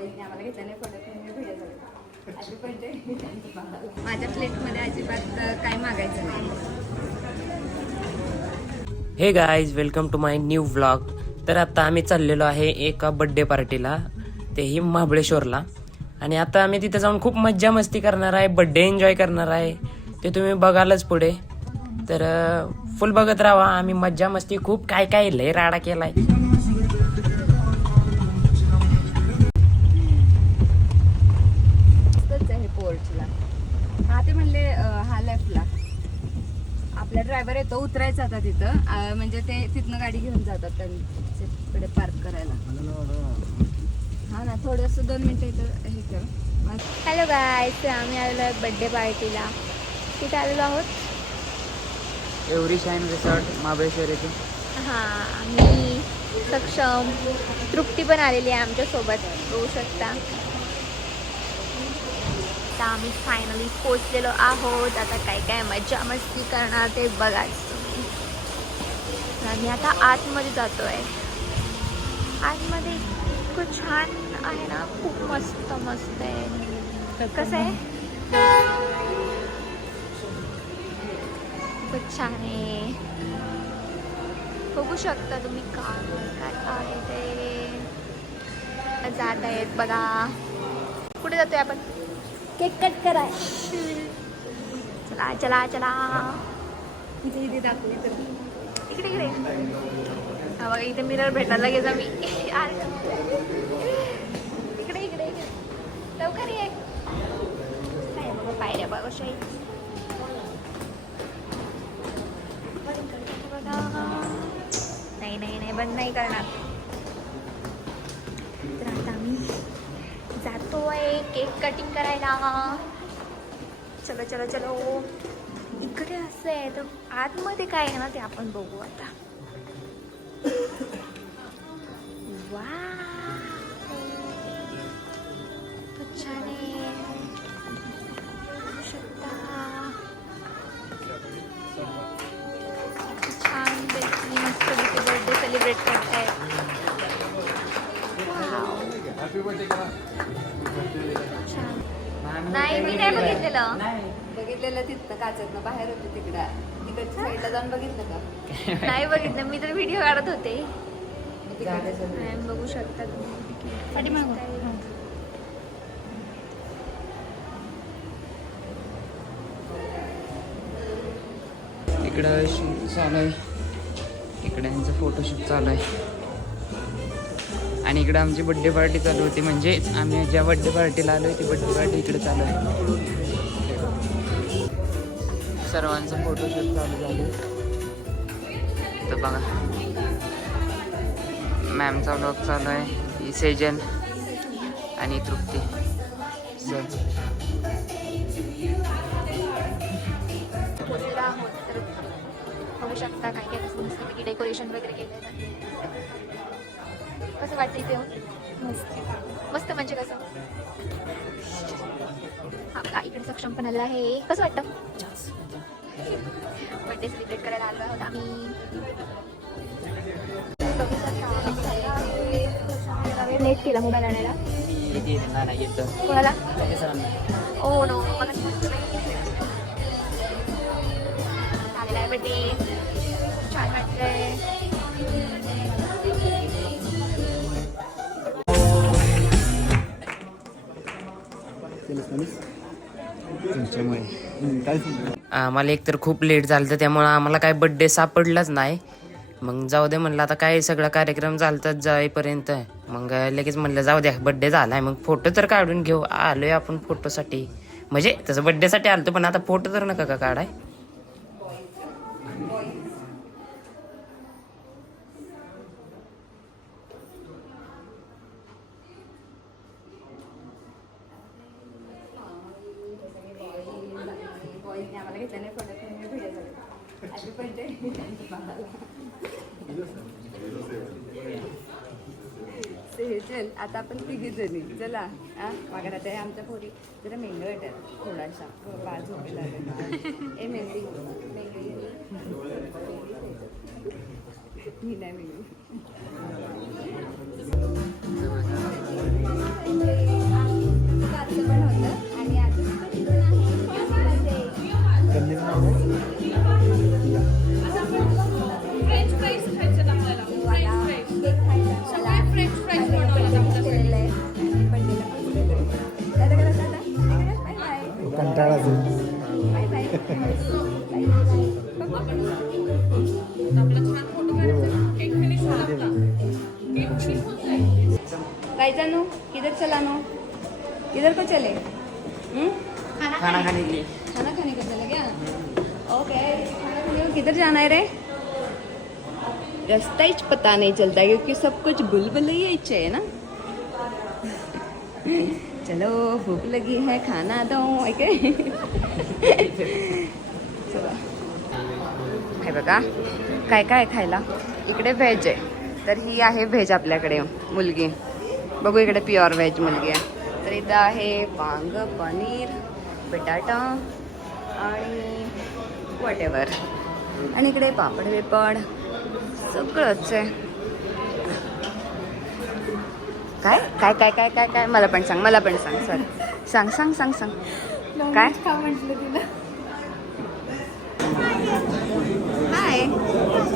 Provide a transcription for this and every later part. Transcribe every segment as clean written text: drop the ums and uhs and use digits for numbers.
आम्हाला घेतल्याने माझ्या प्लेटमध्ये अजिबात काय मागायचं नाही. Hey guys, welcome to my new vlog. तर आता आम्ही चाललेलो आहे एका बड्डे पार्टीला, तेही महाबळेश्वरला. आणि आता आम्ही तिथे जाऊन खूप मज्जा मस्ती करणार आहे, बड्डे एन्जॉय करणार आहे. ते तुम्ही बघालच पुढे. तर फुल बघत राहा. आम्ही मज्जा मस्ती खूप काय काय लय राडा केलाय. पोर्चला हा ते म्हणले हा लेफ्टला आपला ड्रायव्हर येतो, उतरायचं आता तिथं. म्हणजे ते तिथनं गाडी घेऊन जातात त्यांच्याकडे पार्क करायला. हा ना, थोडंसं 2 मिनिटं इथं हे कर. हॅलो गाईज, आम्ही आलेलो आहे बड्डे पार्टीला. कुठे आलेलो आहोत? एव्हरी शाईन रिसॉर्ट महाबळेश्वर येथे. हां, मी सक्षम, तृप्ती पण आलेली आहे आमच्यासोबत, बघू शकता. आता आम्ही फायनली पोचलेलो आहोत. आता काय काय मजा मस्ती करणार ते बघाच तुम्ही. आम्ही आता आतमध्ये जातो आहे. आतमध्ये इतकं छान आहे ना, खूप मस्त मस्त आहे. कसं आहे? खूप छान आहे, बघू शकता तुम्ही. काय आहे ते जात आहेत बघा. कुठे जातोय आपण? केक कट कराय. चला चला चला. इथे इथे दाखव, इकडे इकडे. हा बघा, इथे मिरर भेटायला लगेच आम्ही. इकडे इकडे इकडे लवकर ये. काय बघा पायऱ्या बघा कशा आहेत. नाही नाही नाही, बंद नाही करणार. तर आता आम्ही जातोय केक कटिंग करायला. चलो चलो चलो. इकडे असं आहे, तर आतमध्ये काय आहे ना ते आपण बघू आता. वाव, खूप छान आहे, बघू शकता. छान पैकी मस्त बर्थडे सेलिब्रेट करतायत. नाही, मी नाही बघितलेलं तिथं काचतनं बाहेर होते तिकडच्या साईडला जाऊन बघितलं का? नाही बघितलं, मी तर व्हिडिओ काढत होते. बघू शकता तुम्ही. इकडं शूट चालू आहे, इकडे यांचं फोटोशूट चालू आहे. आणि इकडं आमची बड्डे पार्टी चालू होती. म्हणजे आम्ही ज्या बड्डे पार्टीला आलो ती बड्डे पार्टी इकडे चालू आहे. सर्वांचं फोटोशूट चालू झाले. तर बघा, मॅमचा व्लॉग चालू आहे. ही सेजन आणि तृप्ती सर. बघू शकता काय काय कसं डेकोरेशन वगैरे केलं. कसं वाटतं इथे येऊन? मस्त म्हणजे कसं? हा, इकडे सक्षम पण आलेला आहे. कसं वाटतं? बर्थडे सेलिब्रेट करायला आलो आहोत आम्ही. लेट केला मोबाईल आणायला. कोणाला? ओ नो, मला आलेला आहे बर्थडे. छान वाटतंय. आम्हाला एकतर खूप लेट झालं, त्यामुळं आम्हाला काय बड्डे सापडलाच नाही. मग जाऊ दे म्हणलं, आता काय सगळा कार्यक्रम चालतात जाईपर्यंत. मग लगेच म्हणलं जाऊ द्या, बड्डे झालाय, मग फोटो तर काढून घेऊ. आलोय आपण फोटोसाठी. म्हणजे तसं बड्डेसाठी आलतो, पण आता फोटो तर नका का काढाय. आम्हाला घेतल्याने चल आता आपण तिघी जणी चला. मागा ते आमच्या पोरी जरा मेंगळट आहेत थोडासा, बाळ झोपेला ए मेंगळी मेंगळी मी नाही मेंगळी. रायजानो किधर चला नो किधर को चले खाना खाने के लिए खाना खाने को चले क्या ओके खाना खाने को किधर जाना है रे रास्ता ही पता नहीं चलता क्योंकि सब कुछ भूल-भुलैया ही है ना चलो भूख लगी है खाना दो ओके चला हे बघा काय काय खायला इकडे व्हेज आहे तर ही आहे व्हेज आपल्याकडे मुलगी बघू इकडे प्युअर व्हेज मुलगी आहे तर इथं आहे वांग पनीर बटाटा आणि वॉटेवर आणि इकडे पापड वेपड सगळंच आहे काय काय काय काय काय काय मला पण सांग सॉरी सांग काय म्हटलं तुला हाय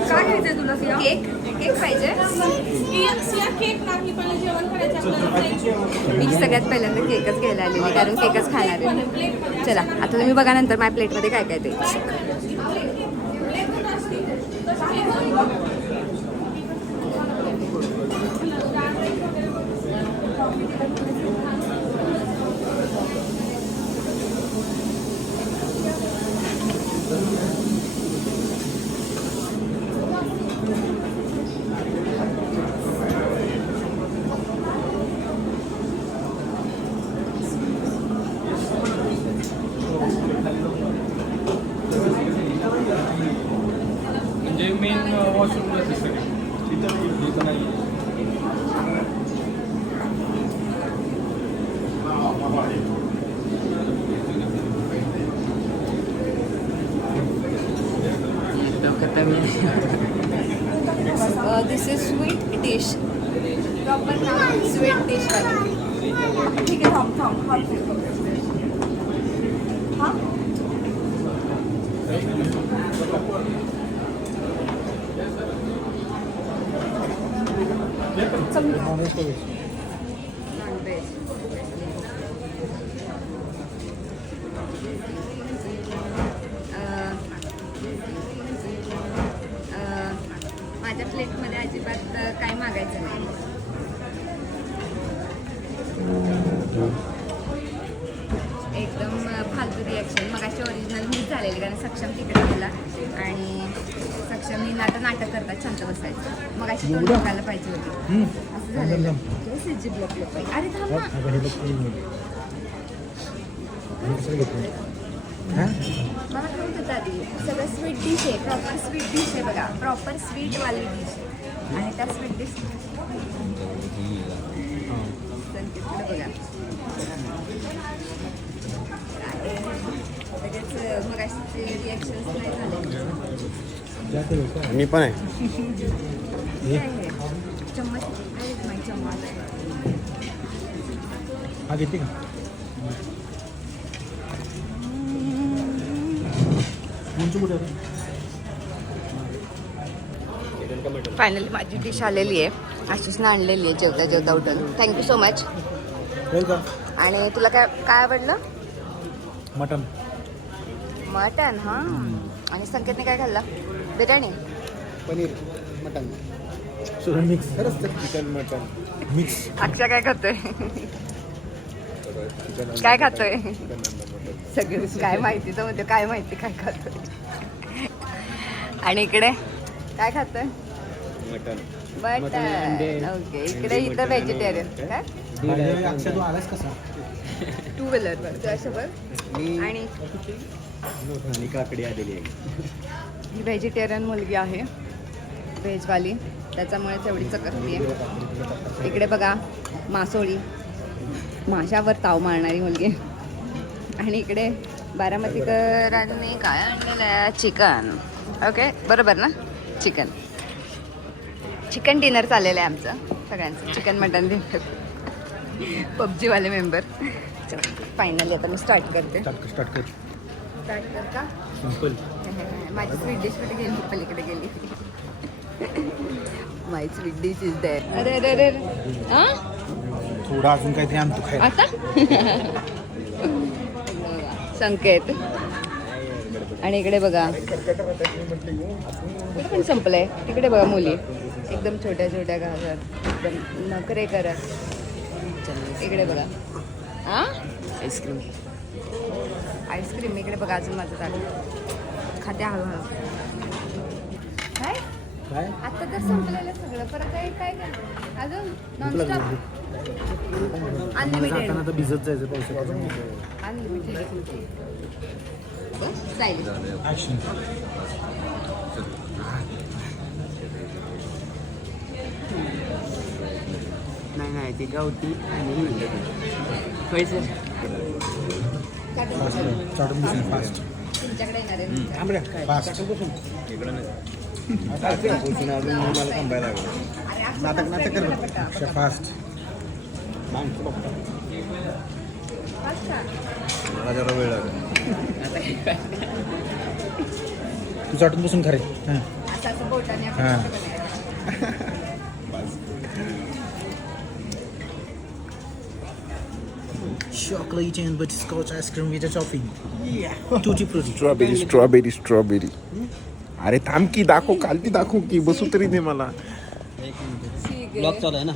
काय खायचंय तुला सिया केक केक पाहिजे केक नाही पण जेवण करायचं मी सगळ्यात पहिल्यांदा केकच घ्यायला आलेली कारण केकच खाणार आहे चला आता तुम्ही बघा नंतर माझ्या प्लेटमध्ये काय काय ते म्हणजे मेन वॉशरूमला सगळे तिथं नाही this is sweet dish proper नाव स्वीट डिश ठीक आहे थांब हां माझ्या प्लेटमध्ये अजिबात काही मागायचं नाही एकदम फालतू रिॲक्शन मग अशी ओरिजिनल मीच झालेली कारण सक्षम तिकडे गेला आणि सक्षमनी आता नाटक करतात शांत बसायचं मग अशी तोंड बघायला पाहिजे होती असं झालेलं अरे थांब ना मला कळत होतं आधी सगळं स्वीट डिश आहे प्रॉपर स्वीट डिश आहे बघा प्रॉपर स्वीटवाली डिश आहे आणि त्या स्वीट डिश संकेतकडे बघा लगेच मग अशी रिॲक्शन्स नाही झाले मी पण आहे चम्मच आहेत माही चम्मच हा किती का फायनली माझी डिश आलेली आहे आशिषनं आणलेली आहे जेवता जेवता उठून थँक्यू सो मच वेलकम आणि तुला काय काय आवडलं मटन मटन हां आणि संकेतने काय खाल्ला बिर्याणी पनीर मटन सुरन मिक्स खरंच चिकन मटन मिक्स अक्षय काय खातोय काय खातोय सगळं काय माहिती तर म्हणजे काय माहिती काय खातोय आणि इकडे काय खातोय मटन मटन ओके इकडे इथं व्हेजिटेरियन काय अक्षय तू आलास कसा 2 व्हीलरवर त्यासोबत आणि काकडी आलेली आहे ही व्हेजिटेरियन मुलगी आहे व्हेजवाली त्याच्यामुळे तेवढी चकरती आहे इकडे बघा मासोळी माशावर ताव मारणारी मुलगी आणि इकडे बारामतीकरांनी काय आणलेलं आहे चिकन ओके बरोबर ना चिकन चिकन डिनर चाललेलं आहे आमचं सगळ्यांचं चिकन मटन डिनर पबजीवाले मेंबर चला फायनली आता मी स्टार्ट करते स्टार्ट कर स्टार्ट कर का सिंपल माझी स्वीट डिश कुठे गेली पलीकडे गेली माय स्वीट डिश इज देअर अरे अरे अरे हां थोडा अजून काहीतरी आणतो खायला आता संकेत आणि इकडे बघा इकडे पण संपलंय. तिकडे बघा मुली एकदम छोट्या छोट्या घालत एकदम नखरे करत. इकडे बघा हा आईस्क्रीम. आईस्क्रीम. इकडे बघा अजून माझं ताट खात्या हळूहळू. काय काय आता तर संपलेलं सगळं परत काय काय अजून नॉनस्टॉप अनलिमिटेड जाताना तर भिजत जायचं पावसाळ्यात. Unlimited stylish. ऍक्शन. नाही ती गावठी आणि पैसे. चाटून बसून फास्ट. तुमच्याकडे येणार आहे फास्ट. नाटक नाटक कर फास्ट. मला जरा वेळ लागेल. तू चाटून बसून खरे. हां असं असं बोटाने आपण हां. कसं बनायचं? Chocolate and butterscotch ice cream with a topping. Tutti frutti. Strawberry strawberry strawberry. अरे थांब की दाखव कालती दाखव की बसू तरी दे मला. ब्लॉग चालू आहे ना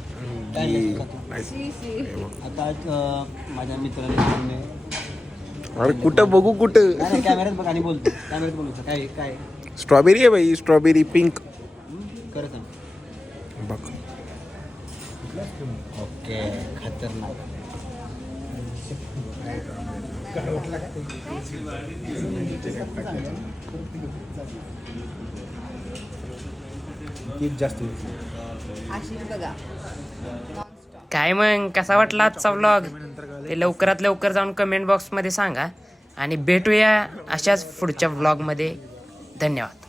काय शी, शी. आता माझ्या मित्राने अरे कुठं बघू कुठं. कॅमेऱ्यात बघ आणि बोलतो कॅमेऱ्यात बोलायचं काय काय स्ट्रॉबेरी आहे बाई स्ट्रॉबेरी पिंक. करत बघ ओके खतरनाक. केक जास्त अशीच बघा काय मग कसा वाटला आजचा व्लॉग ते लवकरात लवकर जाऊन कमेंट बॉक्समध्ये सांगा आणि भेटूया अशाच पुढच्या व्लॉगमध्ये. धन्यवाद.